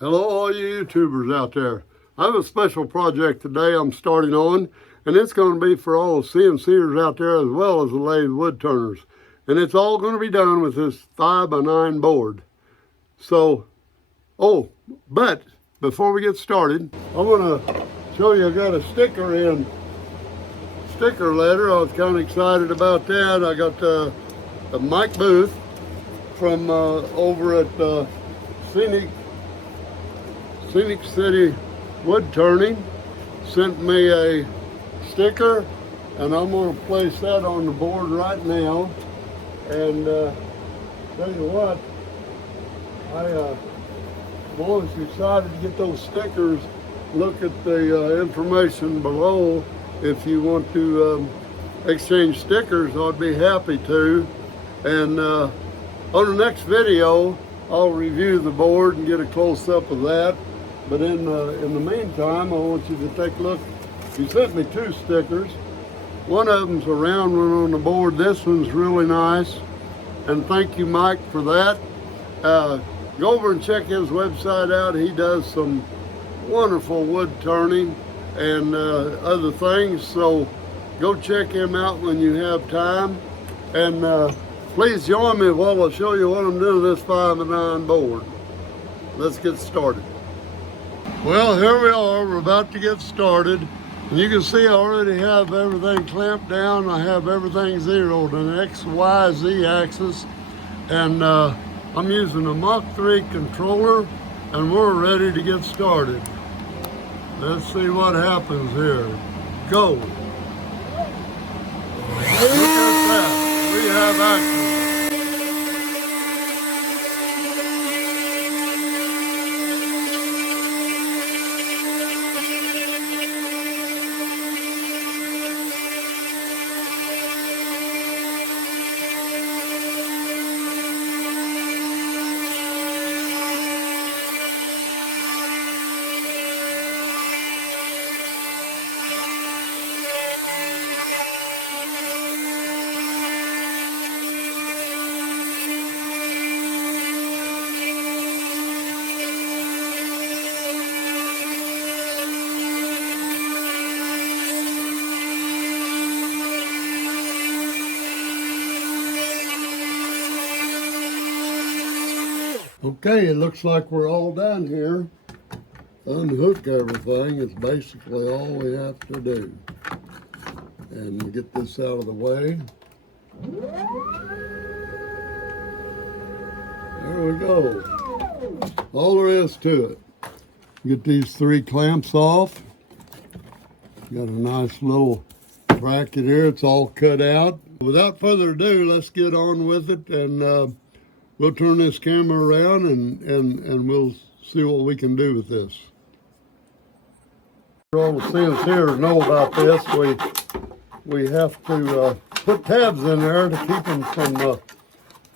Hello all you YouTubers out there. I have a special project today I'm starting on, and it's going to be for all the CNCers out there as well as the lathe woodturners. And it's all going to be done with this 5x9 board. So, but before we get started, I want to show you I got a sticker letter. I was kind of excited about that. I got a Mike Booth from over at Scenic City Wood Turning sent me a sticker, and I'm going to place that on the board right now. And tell you what, I'm always excited to get those stickers. Look at the information below. If you want to exchange stickers, I'd be happy to. And on the next video, I'll review the board and get a close-up of that. But in the meantime, I want you to take a look. He sent me 2 stickers. One of them's a round one on the board. This one's really nice. And thank you, Mike, for that. Go over and check his website out. He does some wonderful wood turning and other things. So go check him out when you have time. And please join me while I show you what I'm doing with this 5x9 board. Let's get started. Well, here we are. We're about to get started. And you can see I already have everything clamped down. I have everything zeroed, an X, Y, Z axis. And I'm using a Mach 3 controller, and we're ready to get started. Let's see what happens here. Go. Look at that. We have action. Okay, it looks like we're all done here. Unhook everything is basically all we have to do. And we'll get this out of the way. There we go. All there is to it. Get these 3 clamps off. Got a nice little bracket here. It's all cut out. Without further ado, let's get on with it, and we'll turn this camera around and we'll see what we can do with this. All the CNCers know about this. We have to put tabs in there to keep them from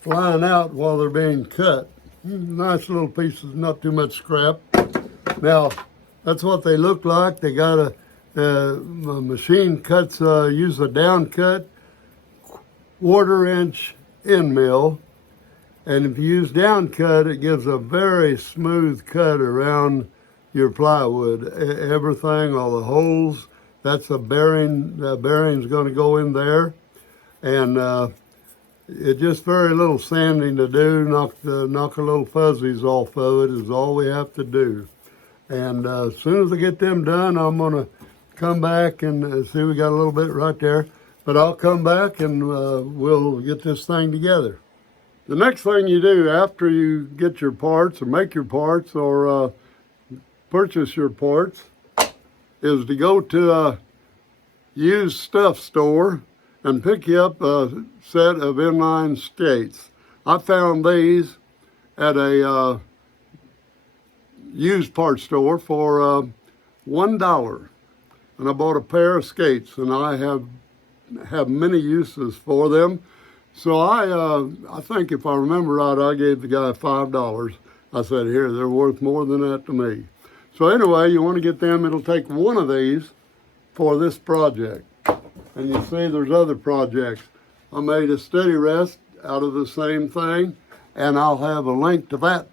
flying out while they're being cut. Nice little pieces, not too much scrap. Now, that's what they look like. They got a machine cuts, use a down cut, 1/4-inch end mill. And if you use down cut, it gives a very smooth cut around your plywood. Everything, all the holes, that's a bearing. The bearing's going to go in there. And it's just very little sanding to do. Knock a little fuzzies off of it is all we have to do. And as soon as I get them done, I'm going to come back and see, we got a little bit right there. But I'll come back and we'll get this thing together. The next thing you do after you get your parts or make your parts or purchase your parts is to go to a used stuff store and pick you up a set of inline skates. I found these at a used parts store for $1. And I bought a pair of skates, and I have many uses for them. So I think if I remember right, I gave the guy $5. I said, here, they're worth more than that to me. So anyway, you want to get them. It'll take one of these for this project. And you see there's other projects. I made a steady rest out of the same thing, and I'll have a link to that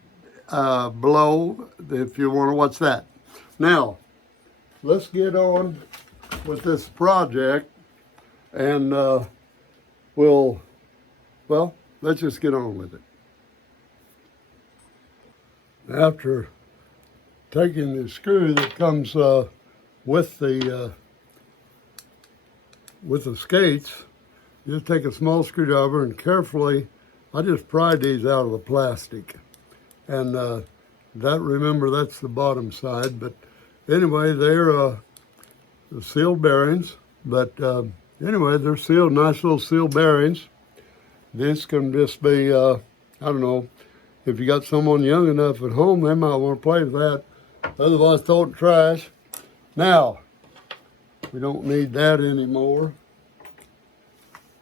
below if you want to watch that. Now, let's get on with this project, and well, let's just get on with it. After taking the screw that comes with the skates, just take a small screwdriver and carefully, I just pried these out of the plastic. And remember, that's the bottom side. But anyway, they're sealed bearings. But anyway, they're sealed, nice little sealed bearings. This can just be, I don't know, if you got someone young enough at home, they might want to play with that. Otherwise, throw it in trash. Now, we don't need that anymore.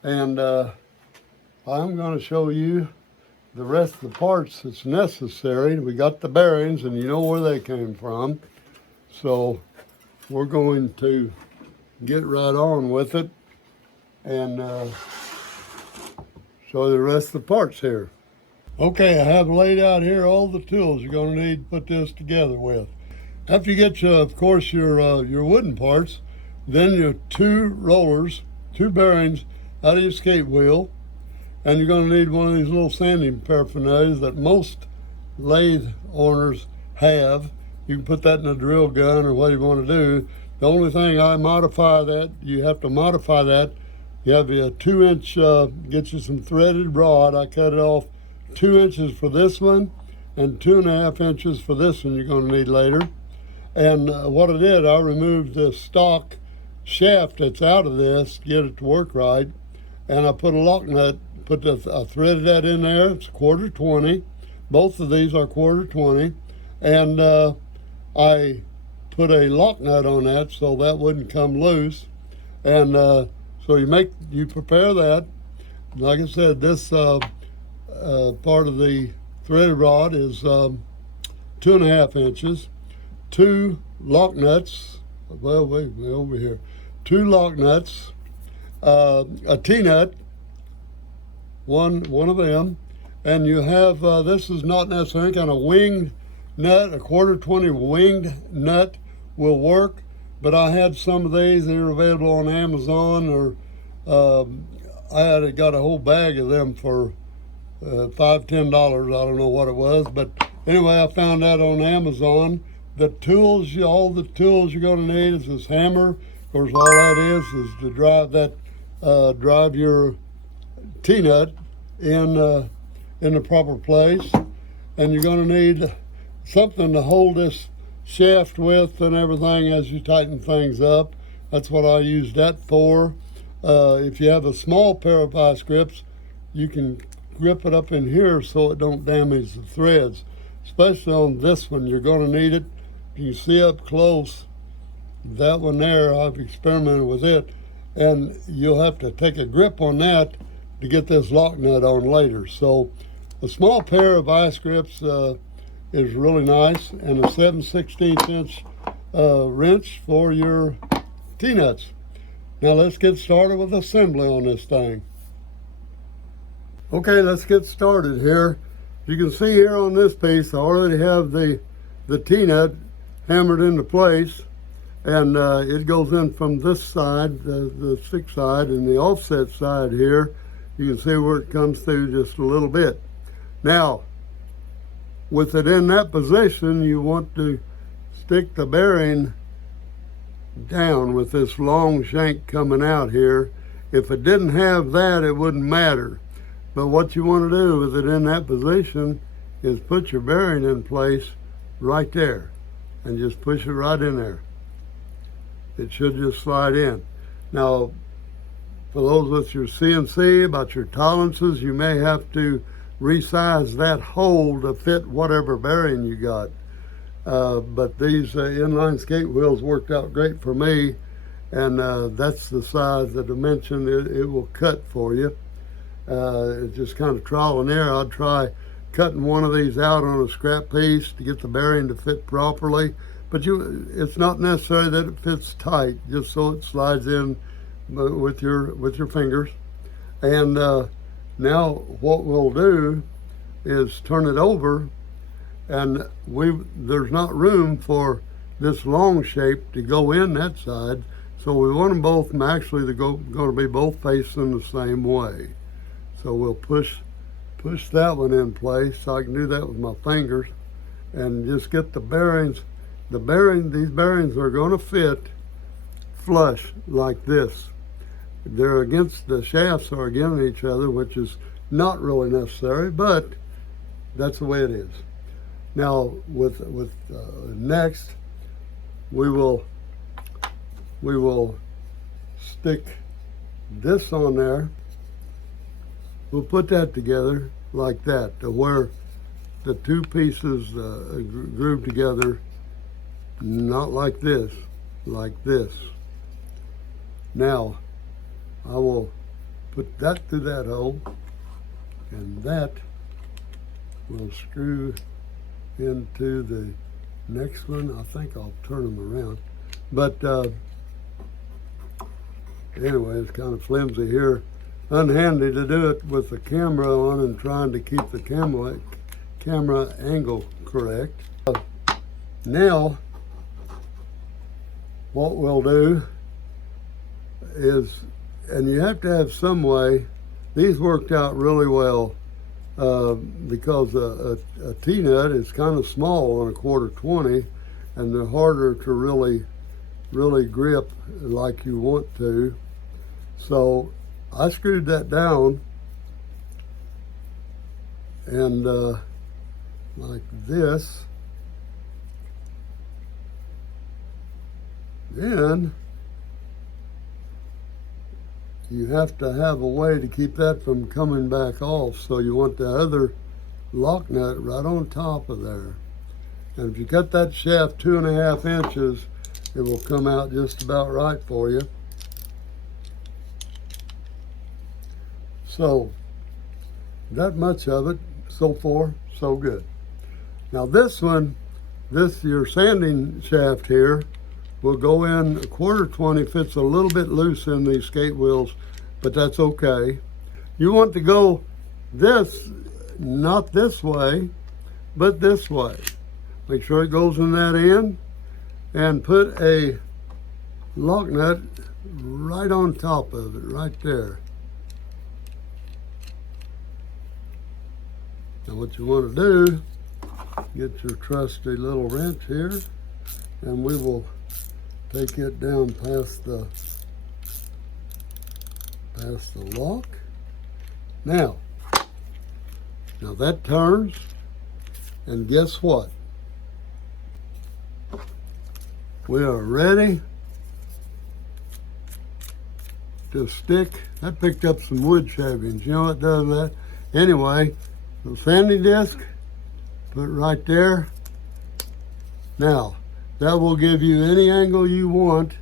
And I'm going to show you the rest of the parts that's necessary. We got the bearings, and you know where they came from. So we're going to get right on with it and show you the rest of the parts here. Okay, I have laid out here all the tools you're going to need to put this together with. After you get, of course, your wooden parts, then your 2 rollers, 2 bearings out of your skate wheel, and you're going to need one of these little sanding paraphernalias that most lathe owners have. You can put that in a drill gun or what you want to do. The only thing I modify that, you have to modify that. You have a 2-inch, get you some threaded rod. I cut it off 2 inches for this one and 2.5 inches for this one you're going to need later. And what I did, I removed the stock shaft that's out of this, get it to work right, and I put a lock nut, I threaded that in there. It's 1/4 Both of these are 1/4, and I put a lock nut on that so that wouldn't come loose. And so you prepare that. Like I said, this part of the threaded rod is 2.5 inches. 2 lock nuts. Well, wait over here. 2 lock nuts, a T-nut, one of them, and you have this is not necessarily any kind of winged nut. A 1/4 winged nut will work, but I had some of these. They were available on Amazon, or I got a whole bag of them for $5-10. I don't know what it was, but anyway, I found that on Amazon. The tools, all the tools you're going to need is this hammer. Of course, all that is to drive your T-nut in the proper place. And you're going to need something to hold this shaft with and everything as you tighten things up. That's what I used that for. If you have a small pair of vice grips, you can grip it up in here so it don't damage the threads. Especially on this one, you're going to need it. You can see up close, that one there, I've experimented with it, and you'll have to take a grip on that to get this lock nut on later. So a small pair of vice grips is really nice, and a 7/16 inch wrench for your T-nuts. Now let's get started with assembly on this thing. Okay, let's get started here. You can see here on this piece, I already have the T-nut hammered into place, and it goes in from this side, the stick side, and the offset side here. You can see where it comes through just a little bit. Now, with it in that position, you want to stick the bearing down with this long shank coming out here. If it didn't have that, it wouldn't matter. But what you want to do with it in that position is put your bearing in place right there and just push it right in there. It should just slide in. Now, for those with your CNC, about your tolerances, you may have to resize that hole to fit whatever bearing you got. But these inline skate wheels worked out great for me, and that's the size, the dimension it will cut for you. It's just kind of trial and error. I'd try cutting one of these out on a scrap piece to get the bearing to fit properly. But it's not necessary that it fits tight, just so it slides in with your fingers. And now what we'll do is turn it over, and there's not room for this long shape to go in that side, so we want them both actually going to be both facing the same way. So we'll push that one in place. I can do that with my fingers and just get the bearings. These bearings are going to fit flush like this. They're against, the shafts are against each other, which is not really necessary, but that's the way it is. Now with next we will stick this on there. We'll put that together like that, to where the two pieces groove together, not like this, like this. Now I will put that through that hole, and that will screw into the next one. I think I'll turn them around, but anyway, it's kind of flimsy here. Unhandy to do it with the camera on and trying to keep the camera angle correct. Now what we'll do is, and you have to have some way, these worked out really well because a T-nut is kind of small on a 1/4-20, and they're harder to really grip like you want to. So I screwed that down, and like this. Then you have to have a way to keep that from coming back off, so you want the other lock nut right on top of there. And if you cut that shaft 2.5 inches, it will come out just about right for you. So that much of it, so far so good. Now this one, your sanding shaft here, will go in a 1/4-20, fits a little bit loose in these skate wheels, but that's okay. You want to go this, not this way, but this way. Make sure it goes in that end, and put a lock nut right on top of it, right there. Now what you want to do, get your trusty little wrench here, and we will take it down past the lock. Now that turns, and guess what? We are ready to stick. I picked up some wood shavings. You know what does that? Anyway, the sanding disc, put right there. Now, that will give you any angle you want.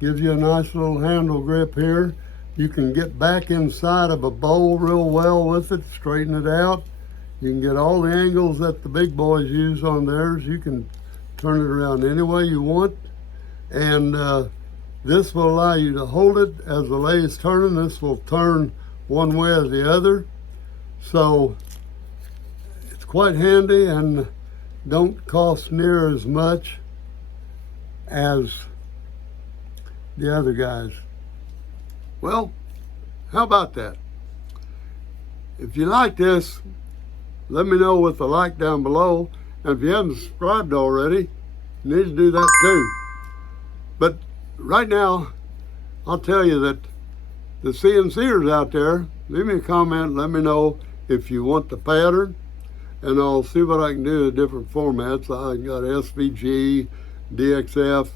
Gives you a nice little handle grip here. You can get back inside of a bowl real well with it, straighten it out. You can get all the angles that the big boys use on theirs. You can turn it around any way you want. And this will allow you to hold it as the lathe is turning. This will turn one way or the other. So it's quite handy and don't cost near as much as the other guys. Well, how about that? If you like this, let me know with the like down below. And if you haven't subscribed already, you need to do that too. But right now, I'll tell you that the CNCers out there, leave me a comment, let me know if you want the pattern, and I'll see what I can do in different formats. I got SVG, DXF,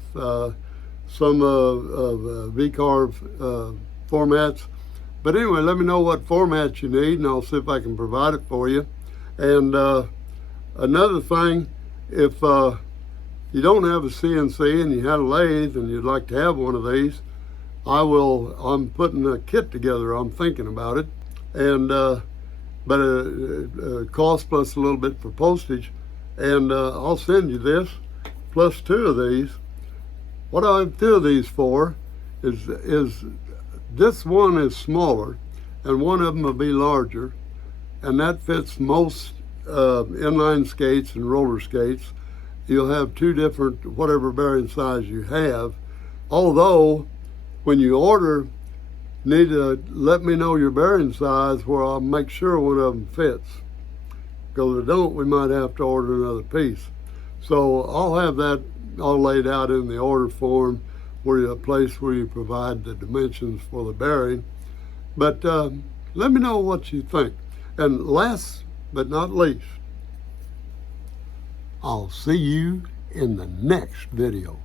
some V-carve formats. But anyway, let me know what formats you need, and I'll see if I can provide it for you. And another thing, if you don't have a CNC and you had a lathe and you'd like to have one of these, I'm putting a kit together. I'm thinking about it, and but cost plus a little bit for postage, and I'll send you this plus 2 of these. What I have 2 of these for is this one is smaller, and one of them will be larger, and that fits most inline skates and roller skates, you'll have two different, whatever bearing size you have. Although, when you order, need to let me know your bearing size where I'll make sure one of them fits. Because if it don't, we might have to order another piece. So I'll have that all laid out in the order form, where a place where you provide the dimensions for the bearing. But let me know what you think. And last but not least, I'll see you in the next video.